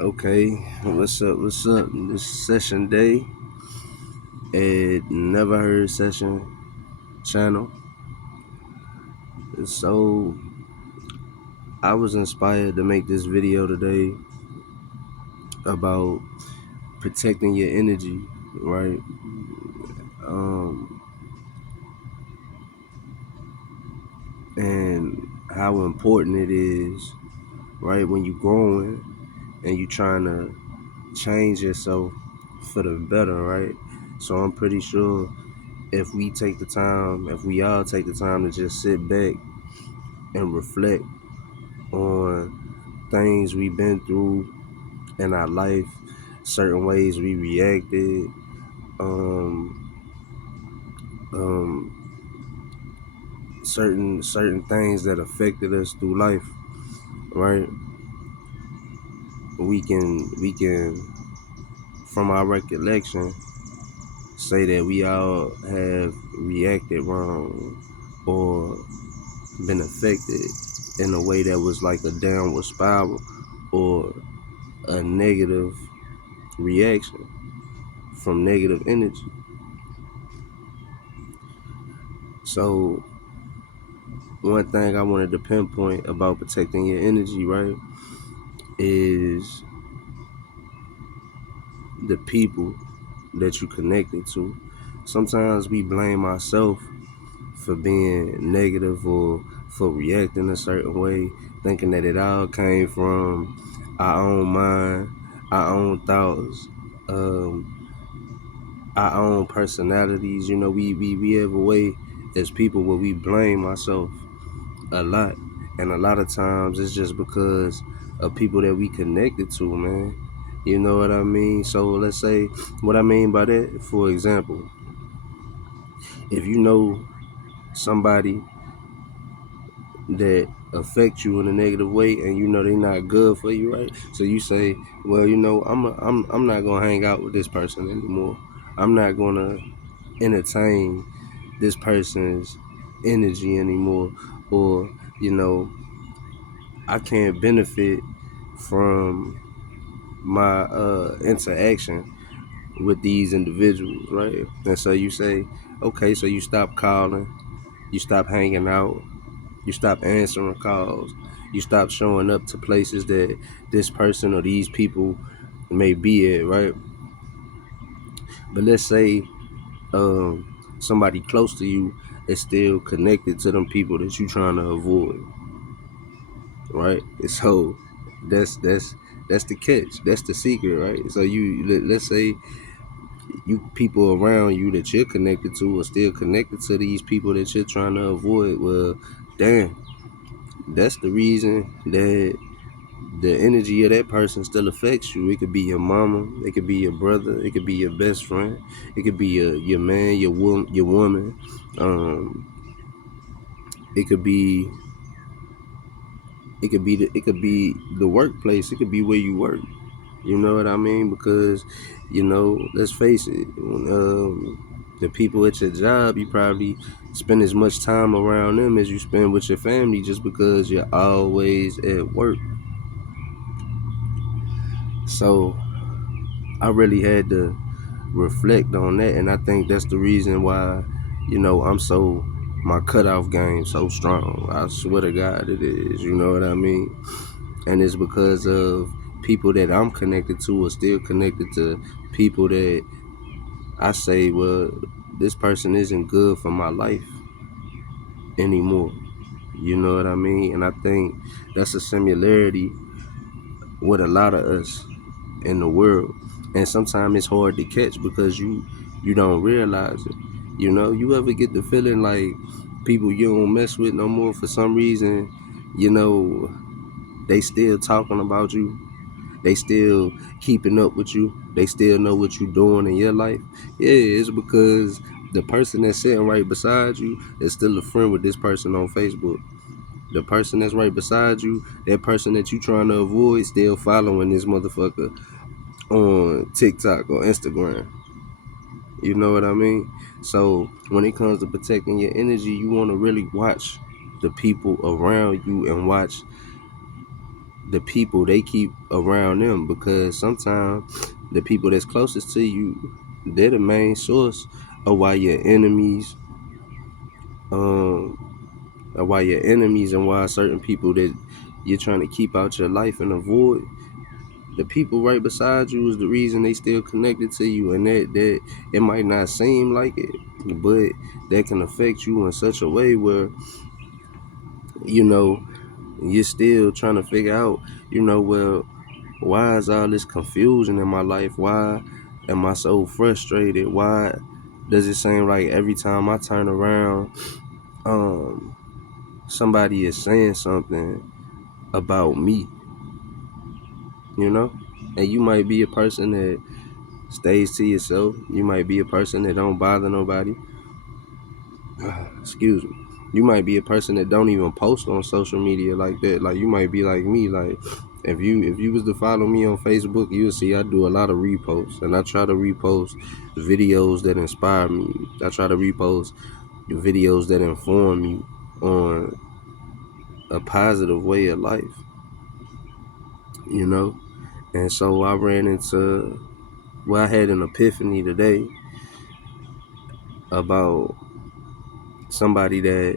Okay, what's up? What's up? This session day at Never Heard Session channel. So I was inspired to make this video today about protecting your energy, right? Um, and how important it is, right? When you're growing and you're trying to change yourself for the better, right? So I'm pretty sure if we all take the time to just sit back and reflect on things we've been through in our life, certain ways we reacted, um, um, certain things that affected us through life, right? We can from our recollection say that we all have reacted wrong or been affected in a way that was like a downward spiral or a negative reaction from negative energy. So one thing I wanted to pinpoint about protecting your energy, right, is the people that you connected to. Sometimes we blame ourselves for being negative or for reacting a certain way, thinking that it all came from our own mind, our own thoughts, um, our own personalities. You know, we have a way as people where we blame ourselves a lot, and a lot of times it's just because of people that we connected to, man. You know what I mean? So let's say what I mean by that. For example, if you know somebody that affect you in a negative way and you know they're not good for you, right? So you say, well, you know, I'm not gonna hang out with this person anymore. I'm not gonna entertain this person's energy anymore, or you know, I can't benefit from my interaction with these individuals, right? And so you say, okay, so you stop calling, you stop hanging out, you stop answering calls, you stop showing up to places that this person or these people may be at, right? But let's say somebody close to you is still connected to them people that you're trying to avoid, right? So that's the catch. That's the secret, right? So let's say you people around you that you're connected to are still connected to these people that you're trying to avoid. Well, damn, that's the reason that the energy of that person still affects you. It could be your mama, it could be your brother, it could be your best friend, it could be your man, your woman. Um, it could be it could be the workplace. It could be where you work. You know what I mean? Because, you know, let's face it, the people at your job, you probably spend as much time around them as you spend with your family just because you're always at work. So I really had to reflect on that, and I think that's the reason why, you know, my cutoff game so strong. I swear to God it is. You know what I mean? And it's because of people that I'm connected to are still connected to people that I say, well, this person isn't good for my life anymore. You know what I mean? And I think that's a similarity with a lot of us in the world. And sometimes it's hard to catch because you don't realize it. You know, you ever get the feeling like people you don't mess with no more for some reason, you know, they still talking about you. They still keeping up with you. They still know what you're doing in your life. Yeah, it's because the person that's sitting right beside you is still a friend with this person on Facebook. The person that's right beside you, that person that you trying to avoid, still following this motherfucker on TikTok or Instagram. You know what I mean? So when it comes to protecting your energy, you want to really watch the people around you and watch the people they keep around them, because sometimes the people that's closest to you, they're the main source of why your enemies, um, and why certain people that you're trying to keep out your life and avoid, the people right beside you is the reason they still connected to you. And that it might not seem like it, but that can affect you in such a way where, you know, you're still trying to figure out, well, why is all this confusion in my life? Why am I so frustrated? Why does it seem like every time I turn around, um, somebody is saying something about me, you know? And you might be a person that stays to yourself. You might be a person that don't bother nobody. Excuse me. You might be a person that don't even post on social media like that. Like, you might be like me. Like, if you was to follow me on Facebook, you'll see I do a lot of reposts, and I try to repost videos that inspire me. I try to repost videos that inform me on a positive way of life, you know. And so I ran into, I had an epiphany today about somebody that,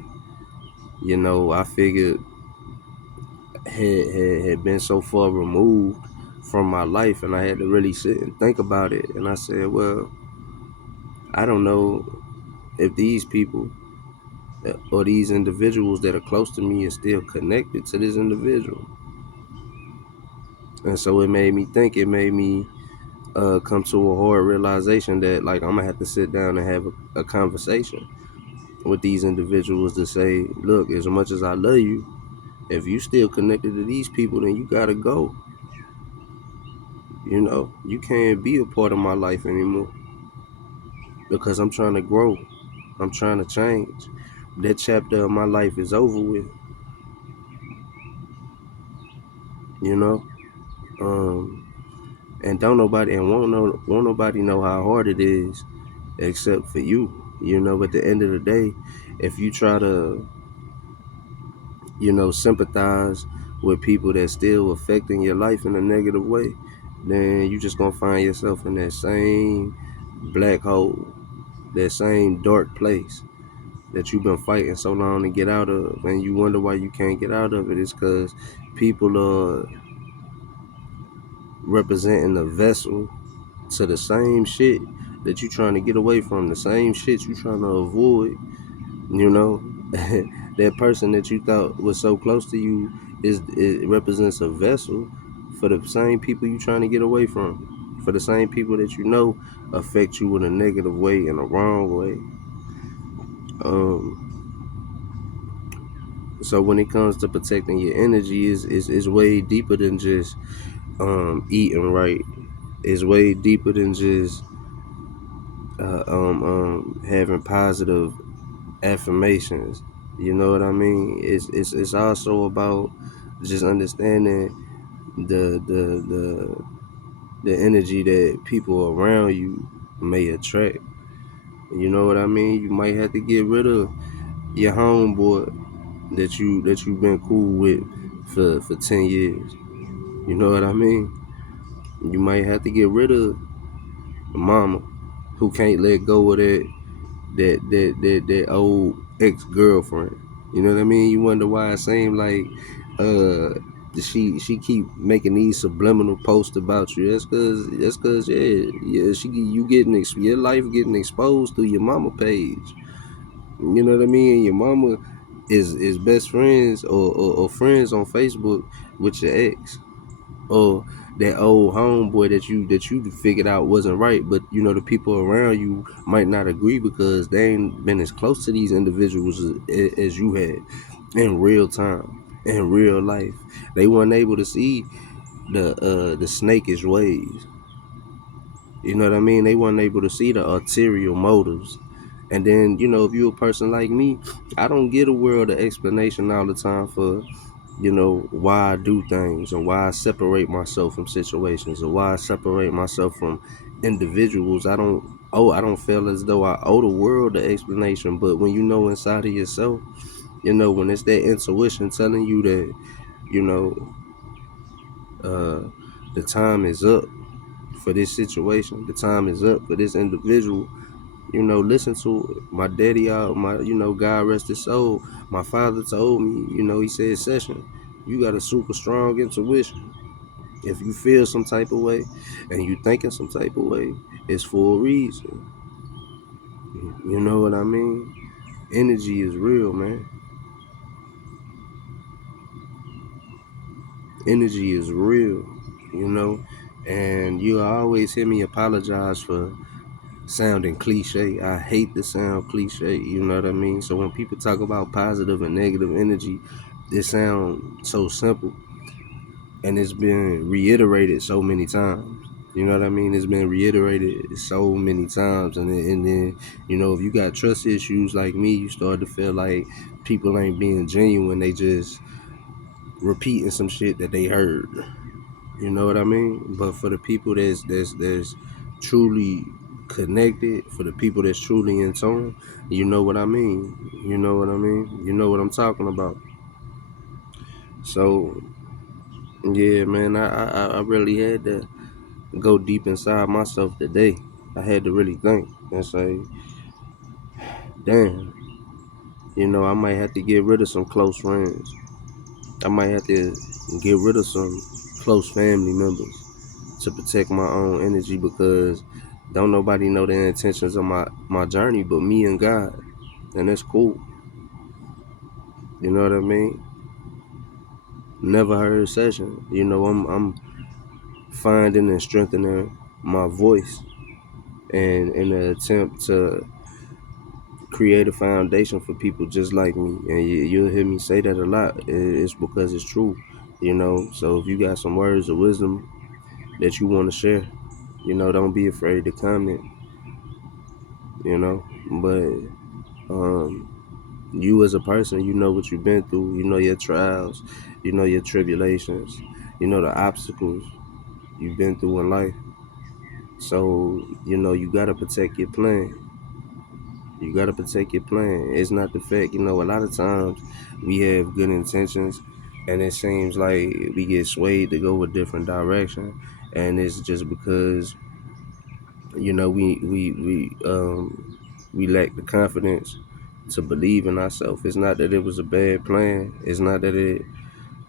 I figured had been so far removed from my life, and I had to really sit and think about it. And I said, well, I don't know if these people or these individuals that are close to me is still connected to this individual. And so it made me think. It made me come to a hard realization that, like, I'm gonna have to sit down and have a conversation with these individuals to say, look, as much as I love you, if you still connected to these people, then you gotta go. You can't be a part of my life anymore, because I'm trying to grow. I'm trying to change. That chapter of my life is over with, you know. Um, and won't nobody know how hard it is except for you. At the end of the day, if you try to, sympathize with people that's still affecting your life in a negative way, then you just gonna find yourself in that same black hole, that same dark place that you've been fighting so long to get out of. And you wonder why you can't get out of it. It's because people are representing a vessel to the same shit that you trying to get away from, the same shit you trying to avoid. That person that you thought was so close to you, it represents a vessel for the same people you trying to get away from, for the same people that affect you in a negative way, in a wrong way. So when it comes to protecting your energy, is way deeper than just eating right. It's way deeper than just having positive affirmations. You know what I mean? It's also about just understanding the energy that people around you may attract. You know what I mean? You might have to get rid of your homeboy that you've been cool with for 10 years. You know what I mean? You might have to get rid of mama who can't let go of that old ex-girlfriend. You know what I mean? You wonder why it seemed like she keep making these subliminal posts about you. That's cause your life getting exposed through your mama page. You know what I mean? Your mama is best friends or friends on Facebook with your ex, or that old homeboy that you figured out wasn't right. But the people around you might not agree, because they ain't been as close to these individuals as you had in real time, in real life. They weren't able to see the snakish ways. You know what I mean? They weren't able to see the ulterior motives. And then, if you're a person like me, I don't get a world of explanation all the time for, why I do things, or why I separate myself from situations, or why I separate myself from individuals. I don't feel as though I owe the world the explanation. But when inside of yourself, when it's that intuition telling you that, you know, uh, the time is up for this situation. The time is up for this individual. Listen to it. My daddy, God rest his soul. My father told me, he said, Session, you got a super strong intuition. If you feel some type of way and you thinking some type of way, it's for a reason. You know what I mean? Energy is real, man. Energy is real, you know. And you always hear me apologize for sounding cliche. I hate the sound cliche, you know what I mean? So when people talk about positive and negative energy, it sounds so simple. And it's been reiterated so many times. You know what I mean? It's been reiterated so many times, and then if you got trust issues like me, you start to feel like people ain't being genuine. They just repeating some shit that they heard. You know what I mean? But for the people that's truly connected, for the people that's truly in tune, you know what I mean. You know what I mean. You know what I'm talking about. So yeah, man, I really had to go deep inside myself today. I had to really think and say, damn, I might have to get rid of some close friends. I might have to get rid of some close family members to protect my own energy, because don't nobody know the intentions of my journey but me and God. And that's cool. You know what I mean? Never heard Session. I'm finding and strengthening my voice and in an attempt to create a foundation for people just like me. And you'll hear me say that a lot. It's because it's true. So if you got some words of wisdom that you want to share, don't be afraid to comment. But you as a person, you know what you've been through, you know your trials, you know your tribulations, you know the obstacles you've been through in life. So you gotta protect your plan. You gotta protect your plan. It's not the fact, a lot of times we have good intentions and it seems like we get swayed to go a different direction, and it's just because we lack the confidence to believe in ourselves. It's not that it was a bad plan. It's not that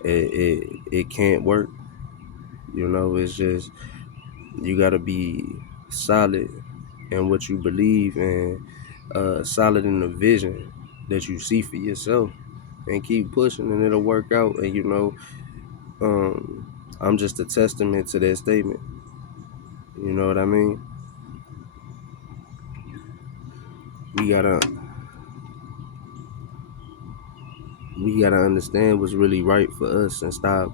it can't work. It's just you gotta be solid in what you believe, and solid in the vision that you see for yourself, and keep pushing, and it'll work out. And I'm just a testament to that statement. You know what I mean? We gotta we gotta understand what's really right for us and stop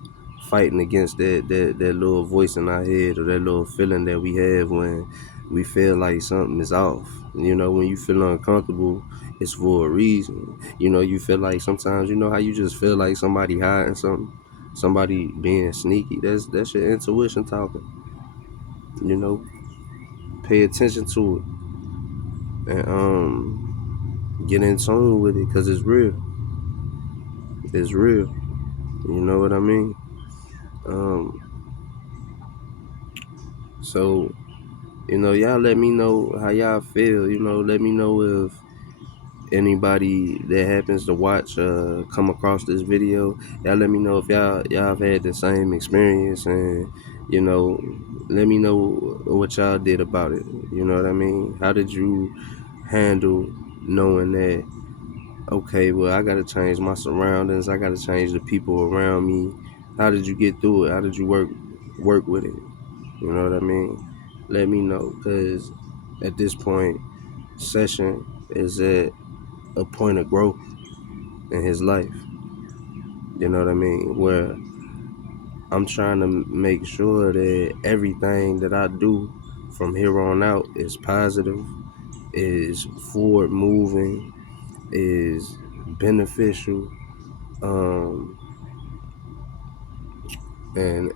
fighting against that little voice in our head, or that little feeling that we have when we feel like something is off. When you feel uncomfortable, it's for a reason. You feel like sometimes, how you just feel like somebody hiding something, somebody being sneaky. That's your intuition talking. you know Pay attention to it, and get in tune with it, because it's real. It's real. You know what I mean? um so y'all let me know how y'all feel. Let me know if anybody that happens to watch come across this video. Y'all let me know if y'all have had the same experience, and you know let me know what y'all did about it. You know what I mean? How did you handle knowing that, okay, well, I gotta change my surroundings, I gotta change the people around me? How did you get through it? How did you work with it? You know what I mean? Let me know, because at this point, Session is at a point of growth in his life. You know what I mean? Where I'm trying to make sure that everything that I do from here on out is positive, is forward moving, is beneficial, um, and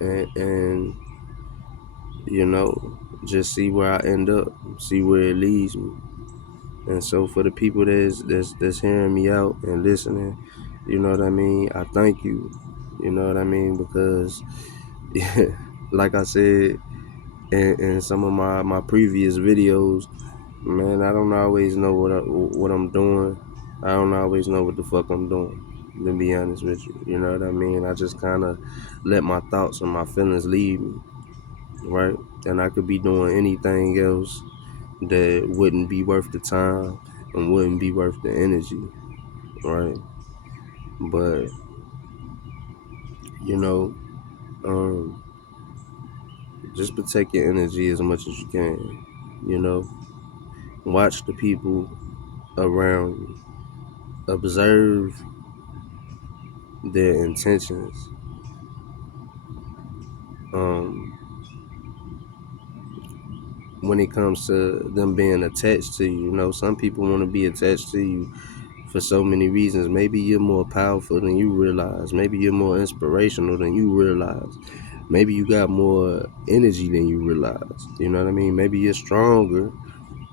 just see where I end up, see where it leads me. And so for the people that's hearing me out and listening, you know what I mean, I thank you. You know what I mean? Because like I said in some of my previous videos, man, I don't always know what I'm doing. I don't always know what the fuck I'm doing, to be honest with you. You know what I mean? I just kind of let my thoughts and my feelings lead me, right? And I could be doing anything else that wouldn't be worth the time and wouldn't be worth the energy, right? But, you know, um, just protect your energy as much as you can, you know? Watch the people around you. Observe their intentions. Um, when it comes to them being attached to you, you know, some people want to be attached to you for so many reasons. Maybe you're more powerful than you realize. Maybe you're more inspirational than you realize. Maybe you got more energy than you realize. You know what I mean? Maybe you're stronger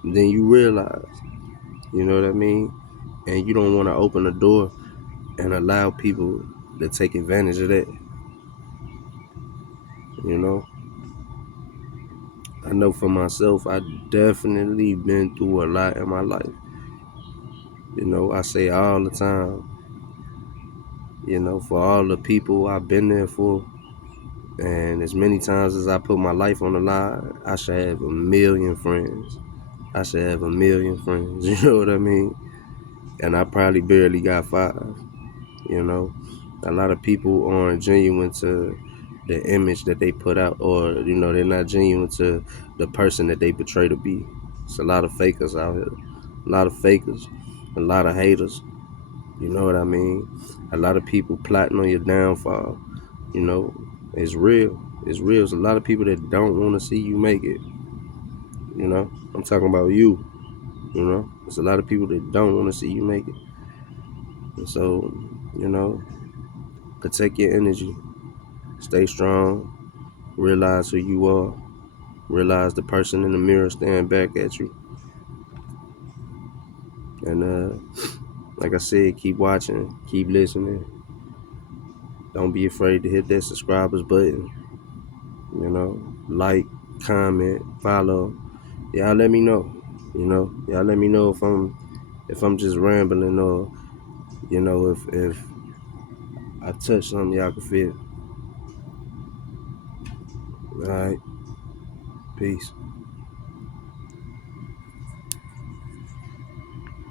than you realize. You know what I mean? And you don't want to open the door and allow people to take advantage of that. You know? I know for myself, I definitely been through a lot in my life. You know, I say all the time, you know, for all the people I've been there for, and as many times as I put my life on the line, I should have a million friends. I should have a million friends, you know what I mean? And I probably barely got 5, you know? A lot of people aren't genuine to the image that they put out, or, you know, they're not genuine to the person that they portray to be. It's a lot of fakers out here. A lot of fakers. A lot of haters. You know what I mean? A lot of people plotting on your downfall. You know, it's real. It's real. There's a lot of people that don't want to see you make it. You know, I'm talking about you. You know, there's a lot of people that don't want to see you make it. And so, you know, protect your energy. Stay strong. Realize who you are. Realize the person in the mirror staring back at you. And like I said, keep watching. Keep listening. Don't be afraid to hit that subscribers button. You know, like, comment, follow. Y'all let me know. You know, y'all let me know if I'm just rambling, or, you know, if I touch something y'all can feel. All right, peace.